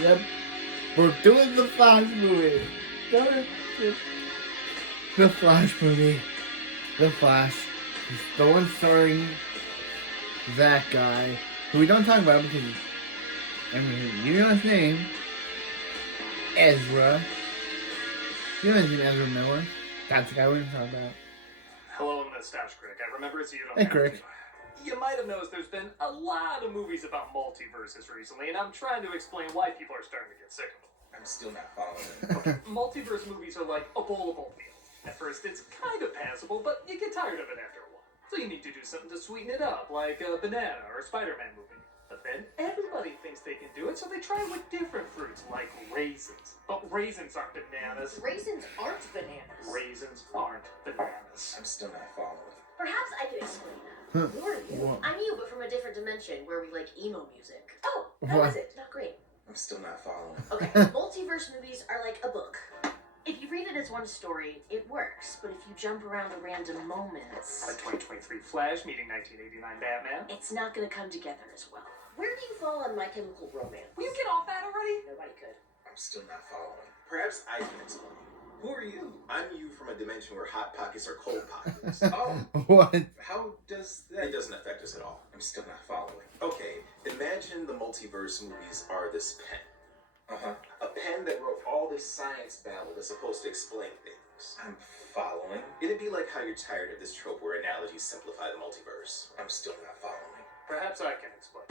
Yep. We're doing the Flash movie. The Flash movie. The Flash. The one starring that guy. Who we don't talk about because you know his name. Ezra. You know his name, Ezra Miller. That's the guy we're going to talk about. Hello, I'm Mustache Crick. I remember it's you don't Hey, have Crick. to. You might have noticed there's been a lot of movies about multiverses recently, and I'm trying to explain why people are starting to get sick of them. I'm still not following. Okay, multiverse movies are like a bowl of oatmeal. At first, it's kind of passable, but you get tired of it after a while. So you need to do something to sweeten it up, like a banana or a Spider-Man movie. But then everybody thinks they can do it, so they try it with different fruits, like raisins. But raisins aren't bananas. Raisins aren't bananas. Raisins aren't bananas. I'm still not following. Perhaps I can explain that. Who are you? What? I'm you, but from a different dimension where we like emo music. Oh, how What? was it? Not great. I'm still not following. Okay, multiverse movies are like a book. If you read it as one story, it works. But if you jump around to random moments, Like 2023 Flash meeting 1989 Batman. it's not going to come together as well. Where do you fall on My Chemical Romance? Will you get off that already? Nobody could. I'm still not following. Perhaps I can explain. Who are you? I'm you from a dimension where hot pockets are cold pockets. Oh, What? how does that? It doesn't affect us at all. I'm still not following. Okay, imagine the multiverse movies are this pen. A pen that wrote all this science babble that's supposed to explain things. I'm following. It'd be like how you're tired of this trope where analogies simplify the multiverse. I'm still not following. Perhaps I can explain.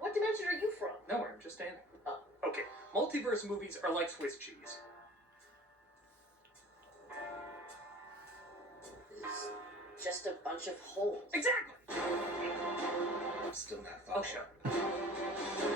What dimension are you from? Nowhere, I'm just standing. Oh. Okay, multiverse movies are like Swiss cheese. It's just a bunch of holes. Exactly! I'm still not Oh, following. shut up.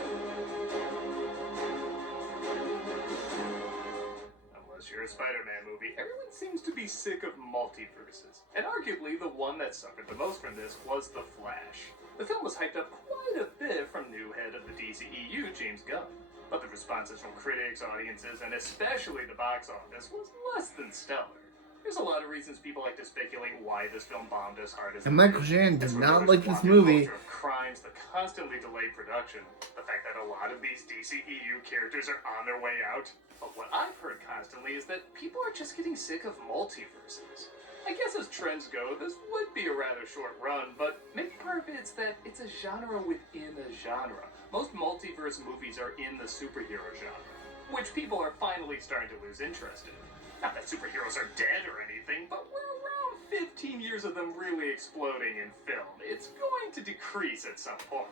Unless you're a Spider-Man movie, everyone seems to be sick of multiverses. And arguably, the one that suffered the most from this was The Flash. The film was hyped up quite a bit from new head of the DCEU, James Gunn. But the responses from critics, audiences, and especially the box office was less than stellar. There's a lot of reasons people like to speculate why this film bombed as hard as it And Michael did. Shannon It's did not reported like this wanted movie. culture of crimes, the constantly delayed production, the fact that a lot of these DCEU characters are on their way out. But what I've heard constantly is that people are just getting sick of multiverses. I guess as trends go, this would be a rather short run, but maybe part of it's that it's a genre within a genre. Most multiverse movies are in the superhero genre, which people are finally starting to lose interest in. Not that superheroes are dead or anything, but we're around 15 years of them really exploding in film. It's going to decrease at some point.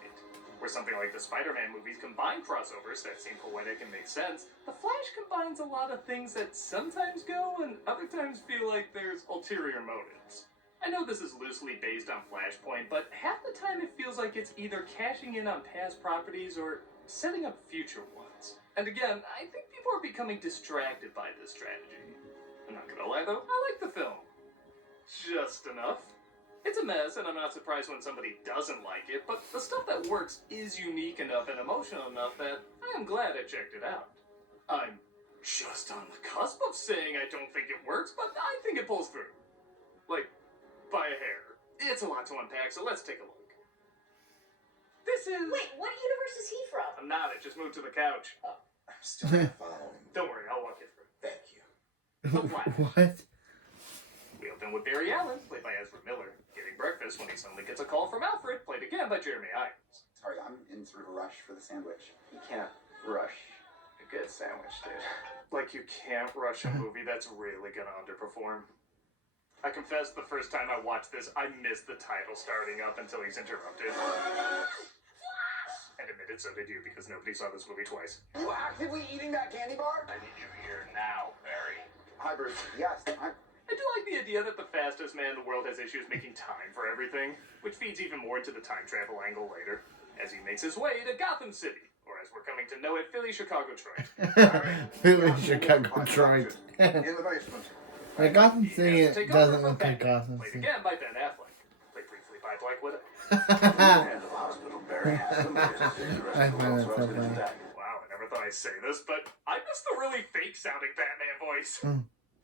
Where something like the Spider-Man movies combine crossovers that seem poetic and make sense, The Flash combines a lot of things that sometimes go and other times feel like there's ulterior motives. I know this is loosely based on Flashpoint, but half the time it feels like it's either cashing in on past properties or setting up future ones. And again, I think people are becoming distracted by this strategy. I'm not gonna lie though, I like the film. Just enough. It's a mess, and I'm not surprised when somebody doesn't like it, but the stuff that works is unique enough and emotional enough that I am glad I checked it out. I'm just on the cusp of saying I don't think it works, but I think it pulls through. Like, by a hair. It's a lot to unpack, so let's take a look. This is... Wait, what universe is he from? I'm not, it just moved to the couch. I'm still not following. Don't worry, I'll walk you through. Thank you. The Flash. What? We open with Barry Allen, played by Ezra Miller, getting breakfast when he suddenly gets a call from Alfred, played again by Jeremy Irons. Sorry, I'm in sort of a rush for the sandwich. You can't rush a good sandwich, dude. Like you can't rush a movie that's really gonna underperform. I confess the first time I watched this, I missed the title starting up until he's interrupted. And admitted so did you, because nobody saw this movie twice. You actively eating that candy bar? I need you here now, Barry. Hi, Bruce. Yes, I'm... I do like the idea that the fastest man in the world has issues making time for everything, which feeds even more to the time travel angle later, as he makes his way to Gotham City, or as we're coming to know it, Philly, Chicago, Detroit. Philly, Chicago, Detroit. in the basement. Like Gotham City Has to take doesn't over from look like Batman, Gotham played City. again by Ben Affleck, played briefly by Black Widow. And the hospital, Barry has them. I find that so funny. Wow, I never thought I'd say this, but I miss the really fake-sounding Batman voice.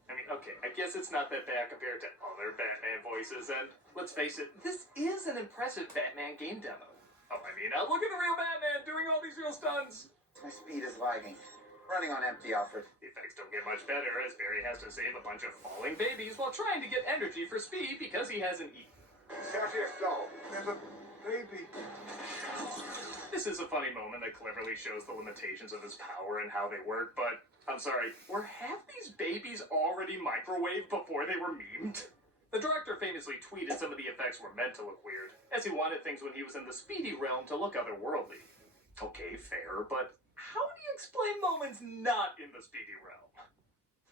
I mean, okay, I guess it's not that bad compared to other Batman voices, and let's face it, this is an impressive Batman game demo. Oh, I mean, look at the real Batman doing all these real stunts. My speed is lagging. Running on empty, Alfred. The effects don't get much better as Barry has to save a bunch of falling babies while trying to get energy for Speed because he hasn't eaten. Sergio, there's a baby. This is a funny moment that cleverly shows the limitations of his power and how they work, but I'm sorry, were half these babies already microwaved before they were memed? The director famously tweeted some of the effects were meant to look weird, as he wanted things when he was in the Speedy realm to look otherworldly. Okay, fair, but how do you explain moments not in the Speedy realm?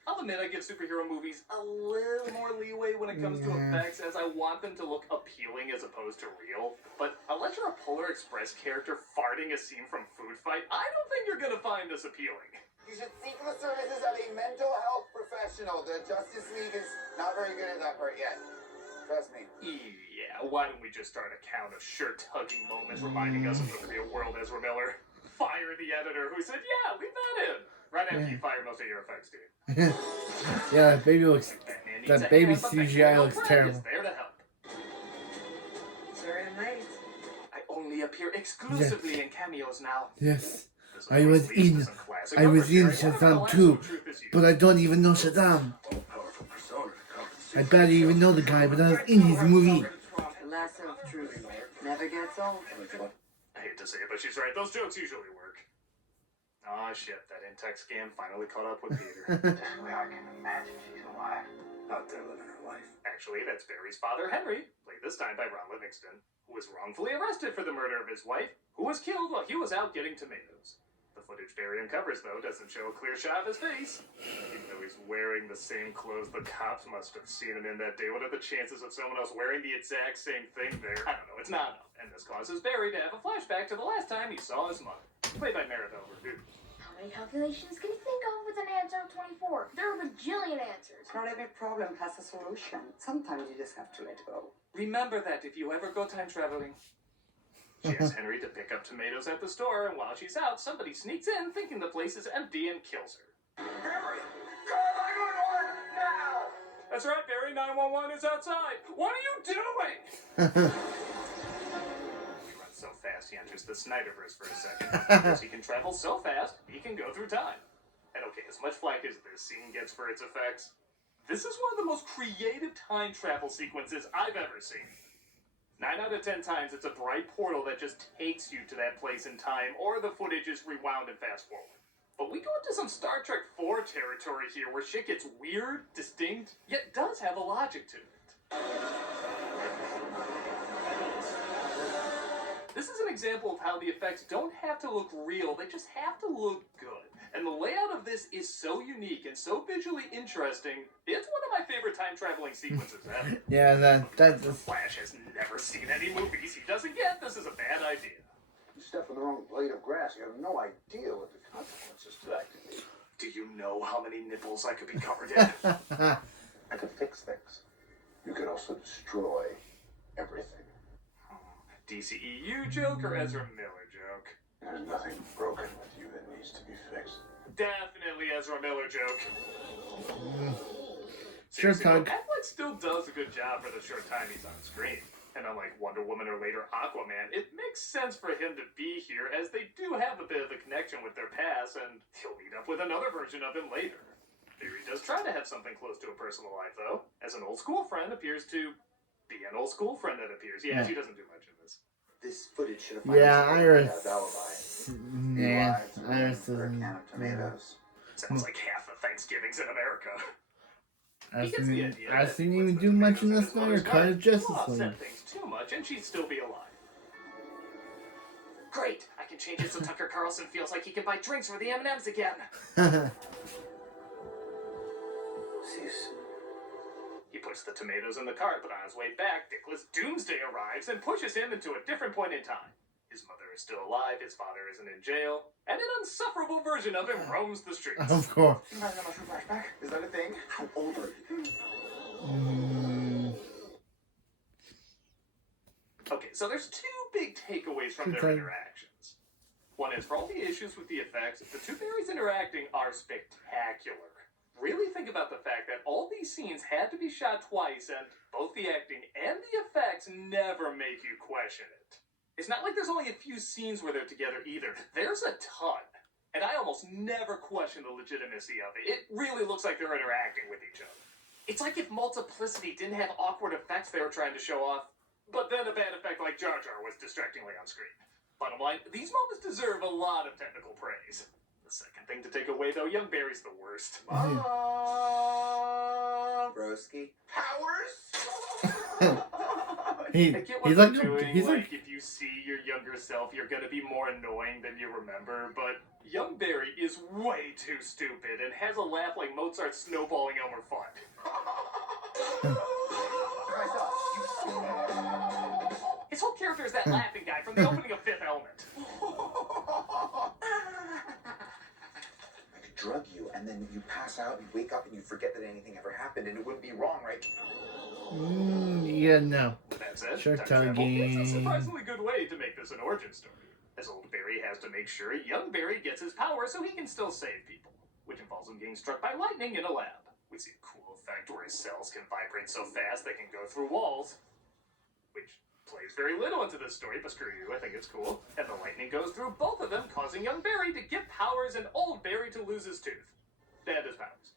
I'll admit I give superhero movies a little more leeway when it comes to effects, as I want them to look appealing as opposed to real. But unless you're a Polar Express character farting a scene from Food Fight, I don't think you're gonna find this appealing. You should seek the services of a mental health professional. The Justice League is not very good at that part yet. Trust me. Yeah, why don't we just start a count of shirt-tugging moments reminding us of the real world Ezra Miller? Fire the editor who said, yeah, leave that in. Right after you fire most of your effects, dude. Yeah, that baby looks. Batman needs That a baby hand, but CGI Batman looks Fred terrible. is there to help. Sorry I'm late. I only appear exclusively in cameos now. Yes, This, of I course, was leads in. to some classic I was numbers in sharing. Whatever the Shazam last too, of truth is but I don't even know Shazam. Powerful persona to compensate. I barely even know the guy, but I was in his movie. The lasso of truth never gets old. I hate to say it, but she's right. Those jokes usually work. Aw, shit. That in-tech scam finally caught up with Peter. Way I can imagine she's alive. Out there living her life. Actually, that's Barry's father, Henry, played this time by Ron Livingston, who was wrongfully arrested for the murder of his wife, who was killed while he was out getting tomatoes. The footage Barry uncovers, though, doesn't show a clear shot of his face. Even though he's wearing the same clothes the cops must have seen him in that day, what are the chances of someone else wearing the exact same thing there? I don't know, it's not enough. And this causes Barry to have a flashback to the last time he saw his mother, played by Maribel Verdú. How many calculations can you think of with an answer of 24? There are a bajillion answers. Not every problem has a solution. Sometimes you just have to let go. Remember that if you ever go time traveling. She asks Henry to pick up tomatoes at the store, and while she's out, somebody sneaks in thinking the place is empty and kills her. Barry! Call 911 now! That's right, Barry, 911 is outside. What are you doing? He runs so fast he enters the Snyderverse for a second. Because he can travel so fast, he can go through time. And okay, as much flack as this scene gets for its effects, this is one of the most creative time travel sequences I've ever seen. 9 out of 10 times, it's a bright portal that just takes you to that place in time, or the footage is rewound and fast forward. But we go into some Star Trek 4 territory here, where shit gets weird, distinct, yet does have a logic to it. This is an example of how the effects don't have to look real, they just have to look good. And the layout of this is so unique and so visually interesting, it's one of my favorite time-traveling sequences ever. Yeah, that's. Flash has never seen any movies he doesn't get. This is a bad idea. You step on the wrong blade of grass, you have no idea what the consequences to that could be. Do you know how many nipples I could be covered in? I could fix things. You could also destroy everything. DCEU joke or Ezra Miller joke? There's nothing broken with you that needs to be fixed. Definitely Ezra Miller joke. Sure, Seriously, though, Tug. Affleck still does a good job for the short time he's on screen. And unlike Wonder Woman or later Aquaman, it makes sense for him to be here as they do have a bit of a connection with their past, and he'll meet up with another version of him later. Theory does try to have something close to a personal life, though, as an old school friend appears to be an old school friend that appears. Yeah, she doesn't do much in this. This footage should have Yeah, finally Iris. supported that alibi. Yeah, Lives Iris for a doesn't. can of tomatoes. Sounds like half the Thanksgivings in America. I He gets the idea that didn't with even the do much in tomatoes the and his Snyder mother's Cut of wife, Justice we'll League. offset things too much, and she'd still be alive. Great! I can change it so Tucker Carlson feels like he can buy drinks for the M&Ms again. See you soon. He puts the tomatoes in the cart, but on his way back, Dickless Doomsday arrives and pushes him into a different point in time. His mother is still alive, his father isn't in jail, and an insufferable version of him roams the streets. Of course. Flashback? Is that a thing? How old are you? Okay, so there's two big takeaways from their Okay. interactions. One is, for all the issues with the effects, the two Barrys interacting are spectacular. Really think about the fact that all these scenes had to be shot twice, and both the acting and the effects never make you question it. It's not like there's only a few scenes where they're together either. There's a ton. And I almost never question the legitimacy of it. It really looks like they're interacting with each other. It's like if Multiplicity didn't have awkward effects they were trying to show off, but then a bad effect like Jar Jar was distractingly on screen. Bottom line, these moments deserve a lot of technical praise. The second thing to take away, though, young Barry's the worst. Mom! Broski. Powers? I get what he's they're like, doing. he's Like, like, if you see your younger self, you're gonna be more annoying than you remember. But young Barry is way too stupid and has a laugh like Mozart's snowballing Elmer Fudd. His whole character is that laughing guy from the opening of Fifth Element. I could drug you, and then you pass out, you wake up, and you forget that anything ever happened, and it wouldn't be wrong, right? yeah, no. That said, Sure, time travel tugging. is a surprisingly good way to make this an origin story. As old Barry has to make sure young Barry gets his power so he can still save people, which involves him getting struck by lightning in a lab. We see a cool effect where his cells can vibrate so fast they can go through walls, which plays very little into this story, but screw you, I think it's cool. And the lightning goes through both of them, causing young Barry to get powers and old Barry to lose his tooth. Dad has powers.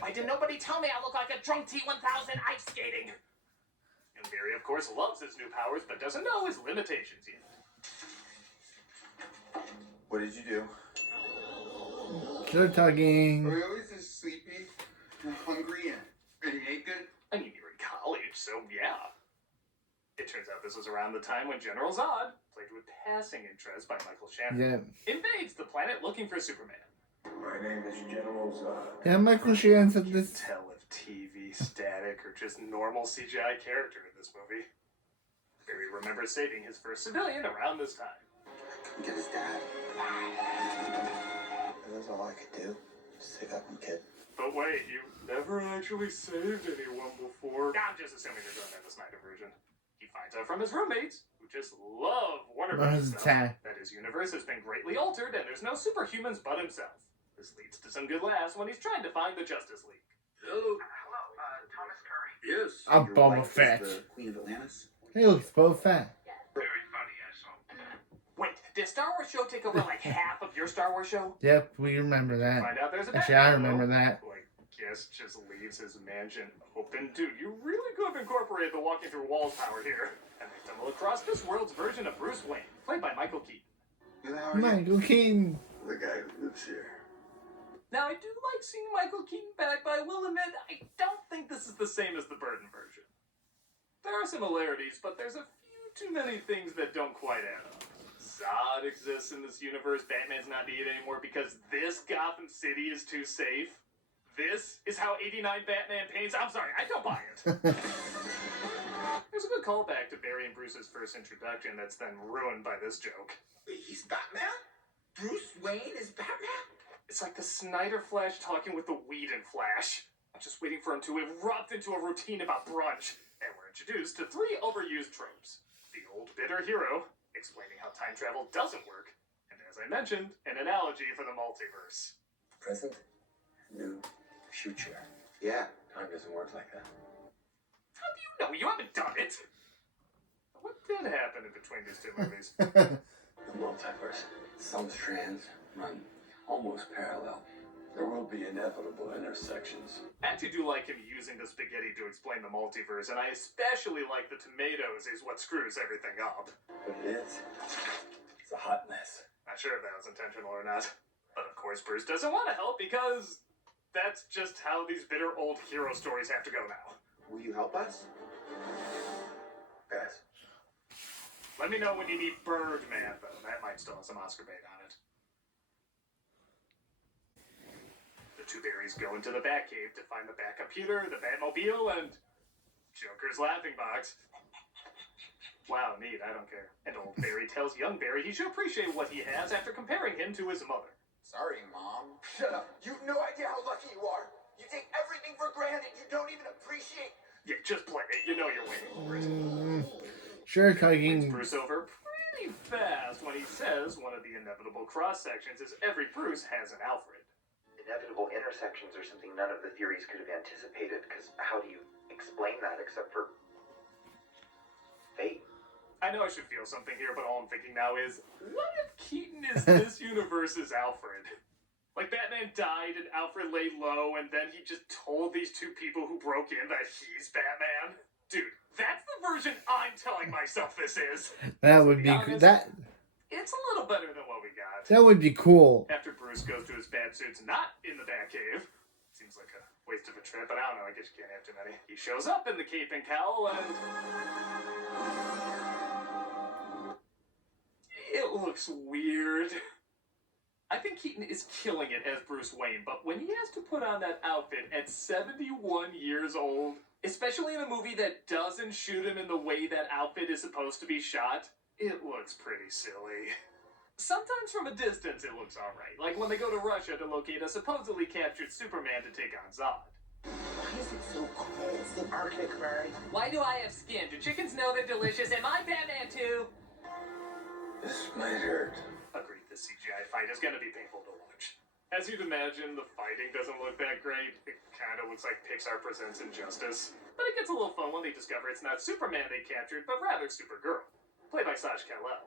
Why did nobody tell me I look like a drunk T-1000 ice skating? And Barry, of course, loves his new powers, but doesn't know his limitations yet. What did you do? Sure, tugging. Are we always just sleepy and hungry and naked? I mean, you're in college, so yeah. It turns out this was around the time when General Zod, played with passing interest by Michael Shannon, Yeah. invades the planet looking for Superman. My name is General Zod. Yeah, Michael Shannon said You this. can tell if TV, static, or just normal CGI character in this movie. Barry remembers saving his first civilian around this time. Couldn't get his dad. That was all I could do. Just save that one kid. But wait, you never actually saved anyone before. I'm just assuming you're doing that in the Snyder version. He finds out from his roommates, who just love Warner Bros. Stuff, that his universe has been greatly altered and there's no superhumans but himself. This leads to some good laughs when he's trying to find the Justice League. Hello. Hello, Thomas Curry. Yes. I'm Your Boba wife is Fett. the Queen of Atlantis. Hey, look, it's Boba Fett. Very funny, asshole. Wait, did Star Wars show take over like half of your Star Wars show? Yep, we remember that. Find out there's a Actually, I Batman, remember though, that. who I guess just leaves his mansion open. Dude, you really could have incorporated the walking through walls power here. And they stumble across this world's version of Bruce Wayne, played by Michael Keaton. Who the hell are you? Michael Keaton. The guy who lives here. Now, I do like seeing Michael Keaton back, but I will admit, I don't think this is the same as the Burton version. There are similarities, but there's a few too many things that don't quite add up. Zod exists in this universe, Batman's not needed anymore because this Gotham City is too safe. This is how 89 Batman paints. I'm sorry, I don't buy it. There's a good callback to Barry and Bruce's first introduction that's then ruined by this joke. Wait, he's Batman? Bruce Wayne is Batman? It's like the Snyder Flash talking with the Whedon Flash. I'm just waiting for him to erupt into a routine about brunch. And we're introduced to 3 overused tropes. The old bitter hero, explaining how time travel doesn't work. And as I mentioned, an analogy for the multiverse. Present, new, future. Yeah. Time doesn't work like that. How do you know? You haven't done it! What did happen in between these 2 movies? The multiverse. Some strands run almost parallel. There will be inevitable intersections. I actually do like him using the spaghetti to explain the multiverse, and I especially like the tomatoes is what screws everything up. But it is. It's a hot mess. Not sure if that was intentional or not. But of course Bruce doesn't want to help because that's just how these bitter old hero stories have to go now. Will you help us? Guys, Let me know when you need Birdman, though. That might still have some Oscar bait on it. The 2 Barrys go into the Batcave to find the Batcomputer, the Batmobile, and Joker's laughing box. Wow, neat, I don't care. And old Barry tells young Barry he should appreciate what he has after comparing him to his mother. Sorry, Mom. Shut up. You have no idea how lucky you are. You take everything for granted. You don't even appreciate. Yeah, just play it. You know you're waiting for it. Sure, Wins tugging. Bruce over pretty fast when he says one of the inevitable cross-sections is every Bruce has an Alfred. Inevitable intersections are something none of the theories could have anticipated, because how do you explain that except for fate? I know I should feel something here, but all I'm thinking now is, what if Keaton is this universe's Alfred? Like, Batman died and Alfred laid low, and then he just told these two people who broke in that he's Batman? Dude, that's the version I'm telling myself this is. That would be honest, that. It's a little better than what we got. That would be cool. After Bruce goes to his Batsuits not in the Batcave. Seems like a waste of a trip, but I don't know, I guess you can't have too many. He shows up in the cape and cowl, and it looks weird. I think Keaton is killing it as Bruce Wayne, but when he has to put on that outfit at 71 years old, especially in a movie that doesn't shoot him in the way that outfit is supposed to be shot, it looks pretty silly. Sometimes from a distance it looks alright, like when they go to Russia to locate a supposedly captured Superman to take on Zod. Why is it so cold? It's the Arctic, Barry. Why do I have skin? Do chickens know they're delicious? Am I Batman too? This might hurt. Agreed, the CGI fight is gonna be painful to watch. As you'd imagine, the fighting doesn't look that great. It kinda looks like Pixar Presents Injustice. But it gets a little fun when they discover it's not Superman they captured, but rather Supergirl, played by Sasha Kal-El.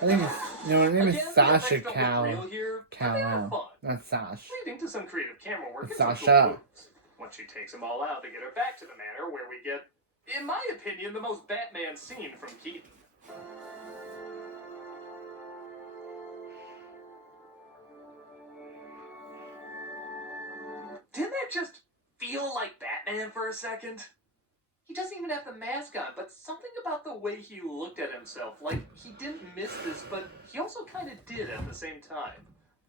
I think it's, her name is Again, the Sasha effects don't look real here, but they are Kal-El. fun. Not Sash. Leading to some creative camera work and Sasha. some cool moves. Once she takes them all out, they get her back to the manor where we get, in my opinion, the most Batman scene from Keaton. Didn't that just feel like Batman for a second? He doesn't even have the mask on, but something about the way he looked at himself, like he didn't miss this, but he also kind of did at the same time.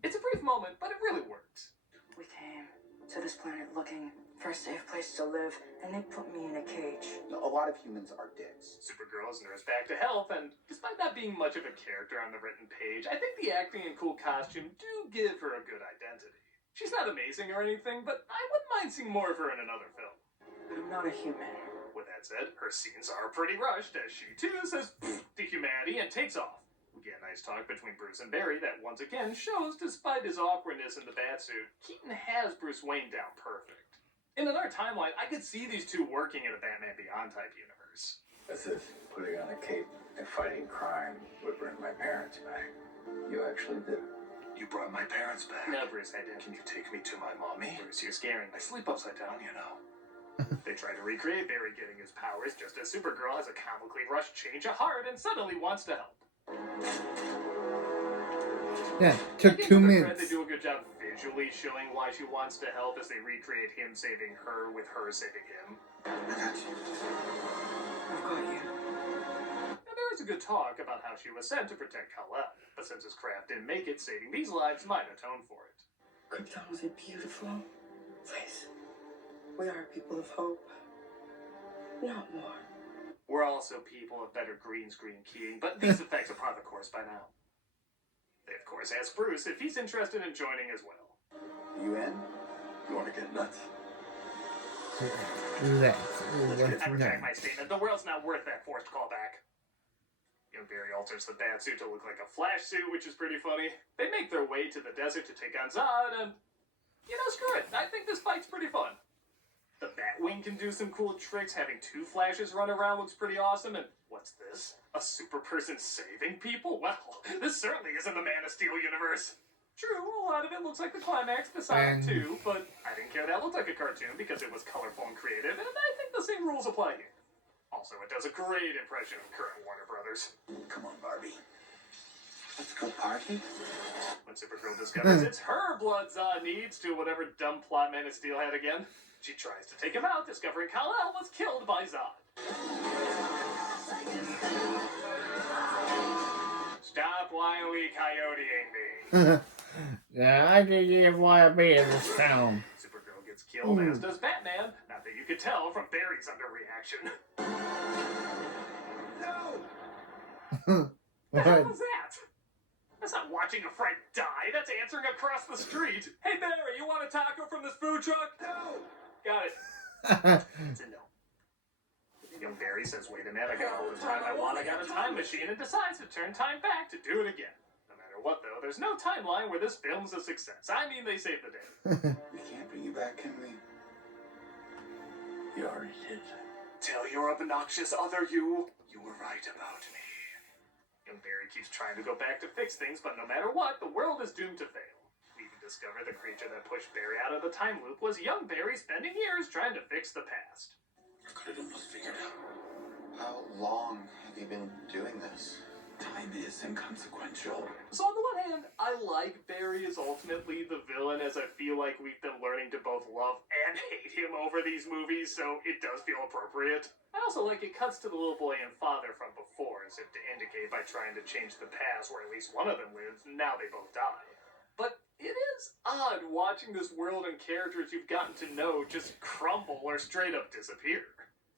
It's a brief moment, but it really worked. We came to this planet looking for a safe place to live, and they put me in a cage. A lot of humans are dicks. Supergirl is nursed back to health, and despite not being much of a character on the written page, I think the acting and cool costume do give her a good identity. She's not amazing or anything, but I wouldn't mind seeing more of her in another film. But I'm not a human. With that said, her scenes are pretty rushed, as she too says to humanity and takes off. We get a nice talk between Bruce and Barry that once again shows, despite his awkwardness in the Batsuit, Keaton has Bruce Wayne down perfect. In another timeline, I could see these two working in a Batman Beyond type universe. As if putting on a cape and fighting crime would bring my parents back. You actually did it. You brought my parents back. No, Bruce, I didn't. Can you take me to my mommy? Bruce, you're scaring me. I sleep upside down, you know. They try to recreate Barry getting his powers just as Supergirl has a comically rushed change of heart and suddenly wants to help. Yeah, took 2 minutes. They do a good job visually showing why she wants to help as they recreate him saving her with her saving him. I've got you. And there is a good talk about how she was sent to protect Kal-El, but since his craft didn't make it, saving these lives might atone for it. Krypton was a beautiful place. We are people of hope. Not war. We're also people of better green screen keying, but these effects are par the course by now. They, of course, ask Bruce if he's interested in joining as well. You in? You want to get nuts? I retract my statement. The world's not worth that forced callback. Young Barry alters the Batsuit to look like a Flash suit, which is pretty funny. They make their way to the desert to take on Zod, and, you know, screw it. I think this fight's pretty fun. The Batwing can do some cool tricks. Having 2 Flashes run around looks pretty awesome. And what's this? A super person saving people? Well, this certainly isn't the Man of Steel universe. True, a lot of it looks like the climax to Sonic 2, but I didn't care that looked like a cartoon because it was colorful and creative, and I think the same rules apply here. Also, it does a great impression of current Warner Brothers. Come on, Barbie. Let's go party? When Supergirl discovers it's her blood Zod needs to whatever dumb plot Man of Steel had again, she tries to take him out, discovering Kal-El was killed by Zod. Stop wily coyoteing me. Yeah, I didn't want to be in this film. Supergirl gets killed, as does Batman. Not that you could tell from Barry's underreaction. No! What the hell was that? That's not watching a friend die. That's answering across the street. Hey, Barry, you want a taco from this food truck? No! Got it. It's a no. Young Barry says, wait a minute, I got all the time I want. I got a time machine, and decides to turn time back to do it again. No matter what, though, there's no timeline where this film's a success. I mean, they saved the day. We can't bring you back, can we? You already did. tell your obnoxious other you were right about me. Young Barry keeps trying to go back to fix things, but no matter what, the world is doomed to fail. We even discover the creature that pushed Barry out of the time loop was young Barry spending years trying to fix the past. I could have almost figured out. How long have you been doing this? Time is inconsequential. So on the one hand, I like Barry as ultimately the villain, as I feel like we've been learning to both love and hate him over these movies, so it does feel appropriate. I also like it cuts to the little boy and father from before, as if to indicate by trying to change the past where at least one of them lives, now they both die. But it is odd watching this world and characters you've gotten to know just crumble or straight up disappear.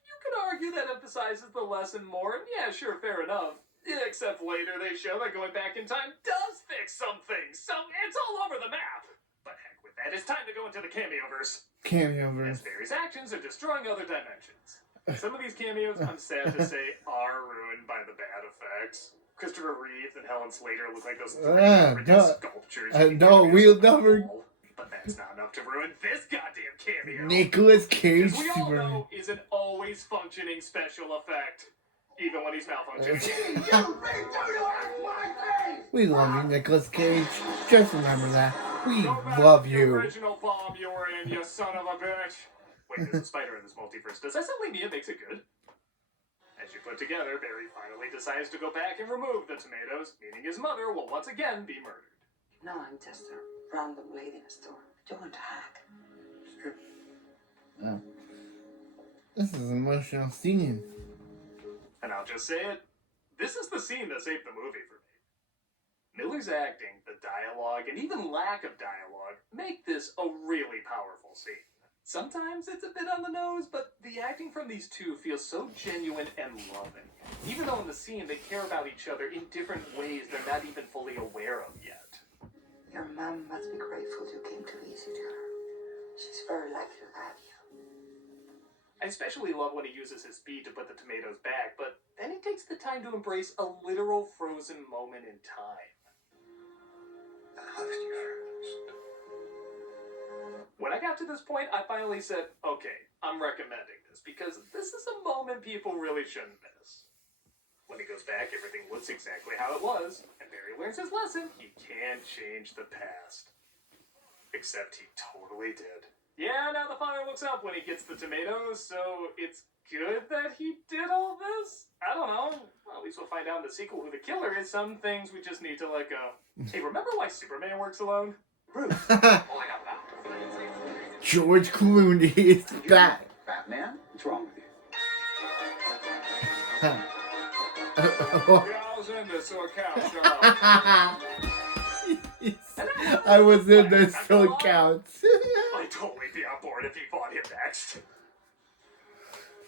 You could argue that emphasizes the lesson more, and yeah, sure, fair enough. Except later they show that going back in time does fix some things, so it's all over the map. But heck with that, it's time to go into the cameo-verse. Cameo-verse. As Barry's actions are destroying other dimensions. Some of these cameos, I'm sad to say, are ruined by the bad effects. Christopher Reeve and Helen Slater look like those sculptures. No, we'll never. But that's not enough to ruin this goddamn cameo. Nicolas Cage, As we all Superman. know, is an always functioning special effect. Even when he's malfunctioning. We love you, Nicolas Cage. Just remember that. We love The you. original bomb you were in, you son of a bitch. Wait, there's a spider in this multiverse. Does that simply mean it makes it good? As you put together, Barry finally decides to go back and remove the tomatoes, meaning his mother will once again be murdered. No, I'm just a random lady in a store. Do you want to hack? Sure. Oh. This is an emotional scene. And I'll just say it, this is the scene that saved the movie for me. Miller's acting, the dialogue, and even lack of dialogue make this a really powerful scene. Sometimes it's a bit on the nose, but the acting from these two feels so genuine and loving. Even though in the scene they care about each other in different ways they're not even fully aware of yet. Your mom must be grateful you came to visit her. She's very lucky to have you. I especially love when he uses his speed to put the tomatoes back, but then he takes the time to embrace a literal frozen moment in time. I loved you first. When I got to this point, I finally said, okay, I'm recommending this, because this is a moment people really shouldn't miss. When he goes back, everything looks exactly how it was, and Barry learns his lesson. He can't change the past. Except he totally did. Yeah, now the father looks up when he gets the tomatoes, so it's good that he did all this? I don't know. Well, at least we'll find out in the sequel who the killer is. Some things we just need to let go. Hey, remember why Superman works alone? Bruce. George Clooney is back. Batman? What's wrong with you? I was in this, so it counts. I was in this, so it counts. I'd totally be on board if he fought him next.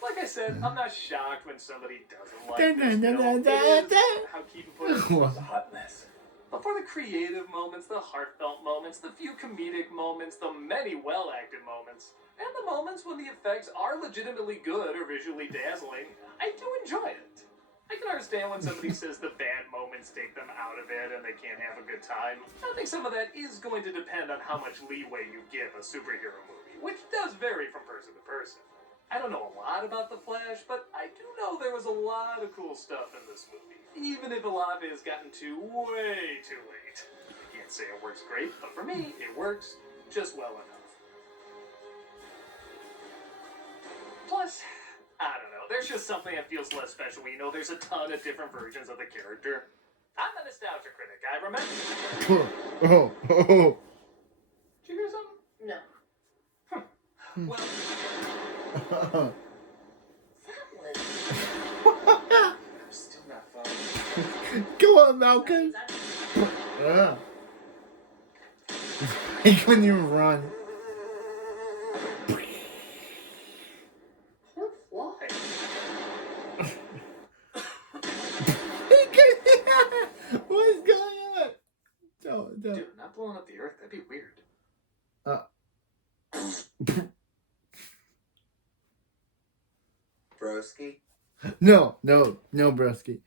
Like I said, I'm not shocked when somebody doesn't like this film. It is, how Keaton put it, It's a hot mess. but for the creative moments, the heartfelt moments, the few comedic moments, the many well-acted moments, and the moments when the effects are legitimately good or visually dazzling, I do enjoy it. I can understand when somebody says the bad moments take them out of it and they can't have a good time. I think some of that is going to depend on how much leeway you give a superhero movie, which does vary from person to person. I don't know a lot about The Flash, but I do know there was a lot of cool stuff in this movie, even if a lot of it has gotten to way too late. I can't say it works great, but for me, it works just well enough. Plus, I don't know, there's just something that feels less special when you know there's a ton of different versions of the character. I'm a nostalgia critic, I remember. Oh. Did you hear something? No. Well, That was. I'm still not following. Go on, Malcolm. He couldn't even run. poor fly. What is going on? Don't. Dude, not blowing up the earth, that'd be weird. Broski? No, broski.